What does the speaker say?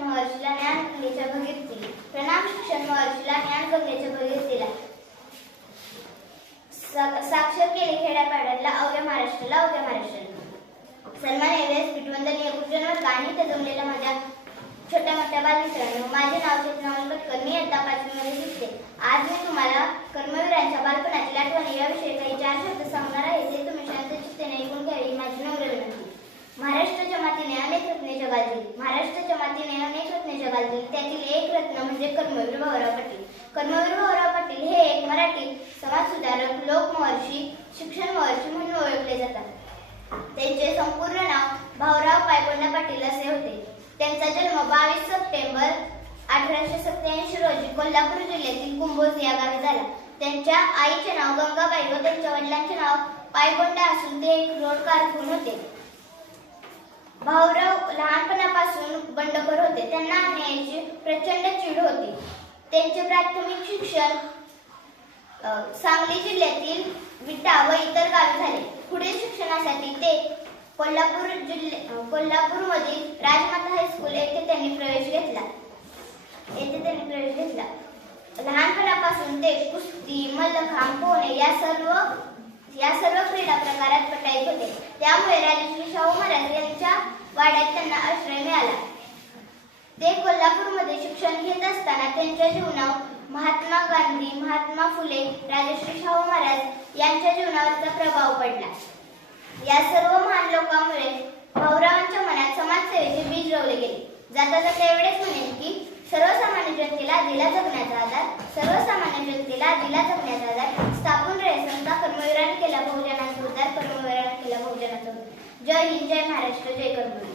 शिक्षण महर्षीला ज्ञानगंगेच्या भगीरथी, प्रणाम शिक्षण महर्षीला ज्ञानगंगेच्या भगीरथीला. साक्षर केले खेड्यापाड्यातला अवघ्या महाराष्ट्राला अवघ्या महाराष्ट्राला. सन्मान एव्हरेस्ट पिटवंदनीय गुरुजनवर्ग आणि इथे जमलेल्या माझ्या छोट्या मोठ्या बालमित्रांनो, माझे नाव चेतना वनपटकर. मी इयत्ता 5वी मध्ये शिकते. आज मी तुम्हाला कर्मवीरांच्या बालपणातील आठवणी याविषयी काही 4 शब्द सांगणार आहे. ते तुम्ही शांत चित्तेने ऐकून घ्यावी माझी नम्र विनंती. महाराष्ट्राच्या मातीने अनेक रत्ने जगातील, महाराष्ट्राच्या मातीने अनेक रत्ने जगातील. त्यातील एक रत्न म्हणजे कर्मवीर भाऊराव पाटील. कर्मवीर भाऊराव पाटील हे एक मराठी समाजसुधारक, लोकमहर्षी, शिक्षण महर्षी म्हणून ओळखले जातात. त्यांचे संपूर्ण नाव भाऊराव पायगोंडा पाटील असे होते. त्यांचा जन्म 22 सप्टेंबर 1887 रोजी कोल्हापूर जिल्ह्यातील कुंभोज या गावी झाला. त्यांच्या आईचे नाव गंगाबाई व त्यांच्या वडिलांचे नाव पायगोंडा असून ते एक रोड कारकून होते. भाऊराव लहानपणापासून बंडखोर होते. त्यांना अन्यायाची प्रचंड चीड होती. त्यांचे प्राथमिक शिक्षण सांगली जिल्ह्यातील विटा व इतर गावी झाले. पुढील शिक्षणासाठी ते कोल्हापूरमधील राजमाता हायस्कूल येथे त्यांनी प्रवेश घेतला. लहानपणापासून ते कुस्ती, मल्लखांब, पोहणे या सर्व क्रीडा प्रकारात पटाईत होते. त्यामुळे राजश्री शाहू महाराज यांच्या वाड्यात त्यांना आश्रय मिळाला. ते कोल्हापूरमध्ये शिक्षण घेत असताना त्यांच्या जीवनावर महात्मा गांधी, महात्मा फुले, राजश्री शाहू महाराज यांच्या जीवनावरचा प्रभाव पडला. या सर्व महान लोकांमुळे भाऊरावांच्या मनात समाजसेवेचे बीज रोवले गेले. जाता जाता एवढेच म्हणेन की सर्वसामान्य जनतेला दिला जगण्याचा आधार, सर्वसामान्य जनतेला दिला जगण्याचा आधार स्थापून रहे समता कर्मवीरांनी केला बहुजनाचा उद्धार, कर्मवीरांनी केला बहुजनाचा उद्धार. जय हिंद, जय महाराष्ट्र, जय कर्मवीर.